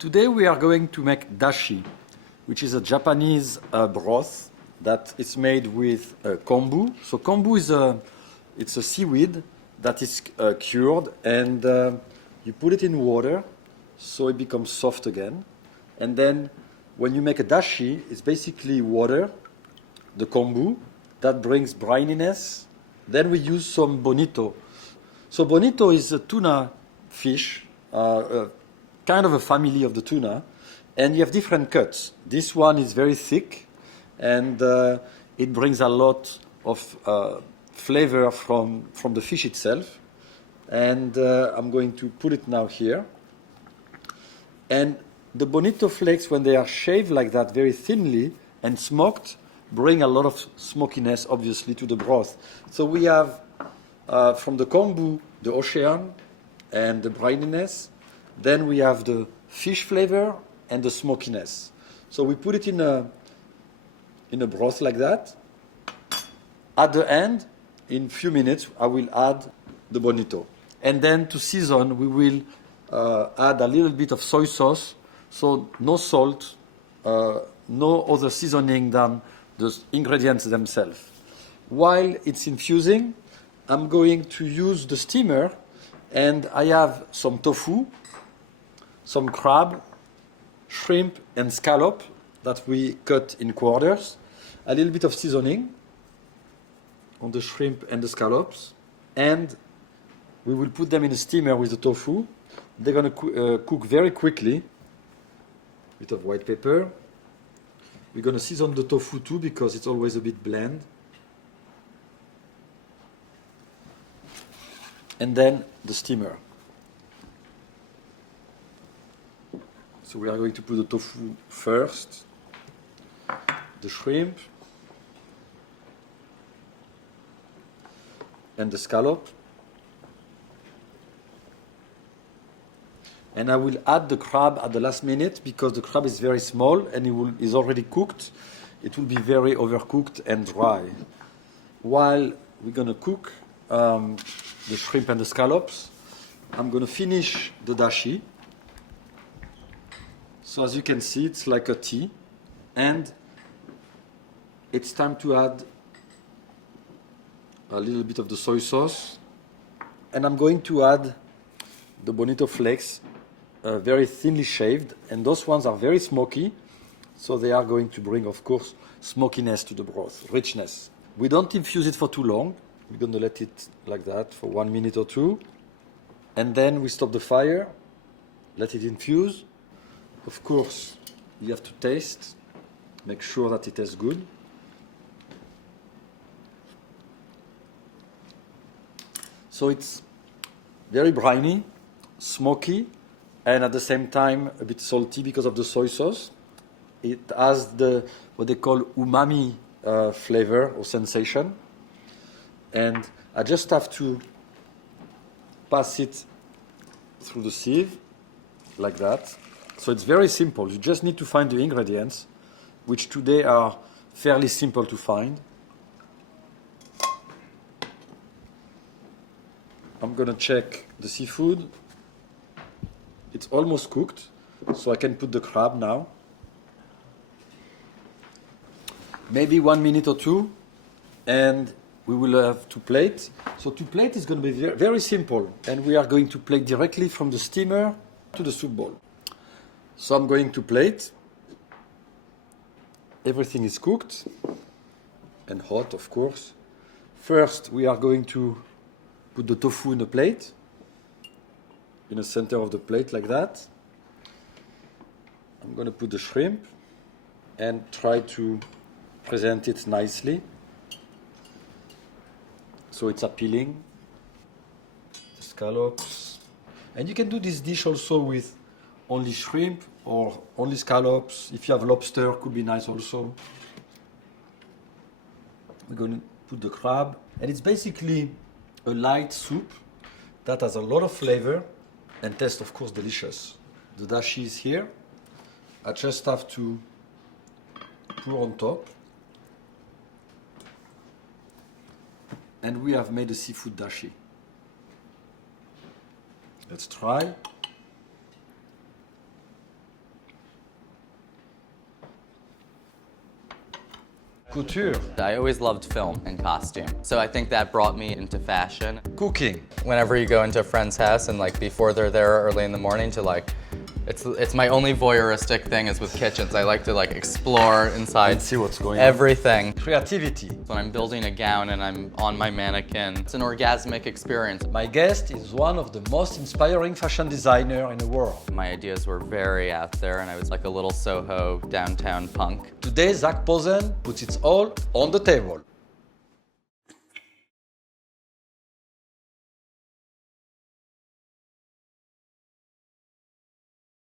Today we are going to make dashi, which is a Japanese broth that is made with kombu. So kombu is it's a seaweed that is cured, and you put it in water so it becomes soft again. And then when you make a dashi, it's basically water, the kombu, that brings brininess. Then we use some bonito. So bonito is a tuna fish, kind of a family of the tuna, and you have different cuts. This one is very thick, and it brings a lot of flavor from the fish itself. And I'm going to put it now here. And the bonito flakes, when they are shaved like that very thinly and smoked, bring a lot of smokiness, obviously, to the broth. So we have from the kombu, the ocean, and the brininess. Then we have the fish flavor and the smokiness. So we put it in a broth like that. At the end, in a few minutes, I will add the bonito. And then to season, we will add a little bit of soy sauce. So no salt, no other seasoning than the ingredients themselves. While it's infusing, I'm going to use the steamer, and I have some tofu, some crab, shrimp, and scallop that we cut in quarters, a little bit of seasoning on the shrimp and the scallops, and we will put them in a steamer with the tofu. They're going to cook very quickly. A bit of white pepper. We're going to season the tofu too because it's always a bit bland. And then the steamer. So we are going to put the tofu first, the shrimp, and the scallop. And I will add the crab at the last minute because the crab is very small and it is already cooked. It will be very overcooked and dry. While we're going to cook the shrimp and the scallops, I'm going to finish the dashi. So as you can see, it's like a tea. And it's time to add a little bit of the soy sauce. And I'm going to add the bonito flakes, very thinly shaved. And those ones are very smoky. So they are going to bring, of course, smokiness to the broth, richness. We don't infuse it for too long. We're going to let it like that for 1 minute or two. And then we stop the fire, let it infuse. Of course, you have to taste, make sure that it tastes good. So it's very briny, smoky, and at the same time a bit salty because of the soy sauce. It has what they call umami flavor or sensation. And I just have to pass it through the sieve like that. So it's very simple. You just need to find the ingredients, which today are fairly simple to find. I'm going to check the seafood. It's almost cooked, so I can put the crab now. Maybe 1 minute or two, and we will have to plate. So to plate is going to be very simple, and we are going to plate directly from the steamer to the soup bowl. So I'm going to plate. Everything is cooked and hot, of course. First, we are going to put the tofu in a plate, in the center of the plate like that. I'm going to put the shrimp and try to present it nicely so it's appealing. The scallops. And you can do this dish also with only shrimp or only scallops. If you have lobster, could be nice also. We're going to put the crab. And it's basically a light soup that has a lot of flavor and tastes, of course, delicious. The dashi is here. I just have to pour on top. And we have made a seafood dashi. Let's try. Couture. I always loved film and costume. So I think that brought me into fashion. Cooking. Whenever you go into a friend's house and like before they're there early in the morning to like, it's my only voyeuristic thing is with kitchens. I like to like explore inside And see what's going on. everything. Creativity. When I'm building a gown and I'm on my mannequin, it's an orgasmic experience. My guest is one of the most inspiring fashion designers in the world. My ideas were very out there and I was like a little Soho downtown punk. Today, Zach Posen puts it all on the table.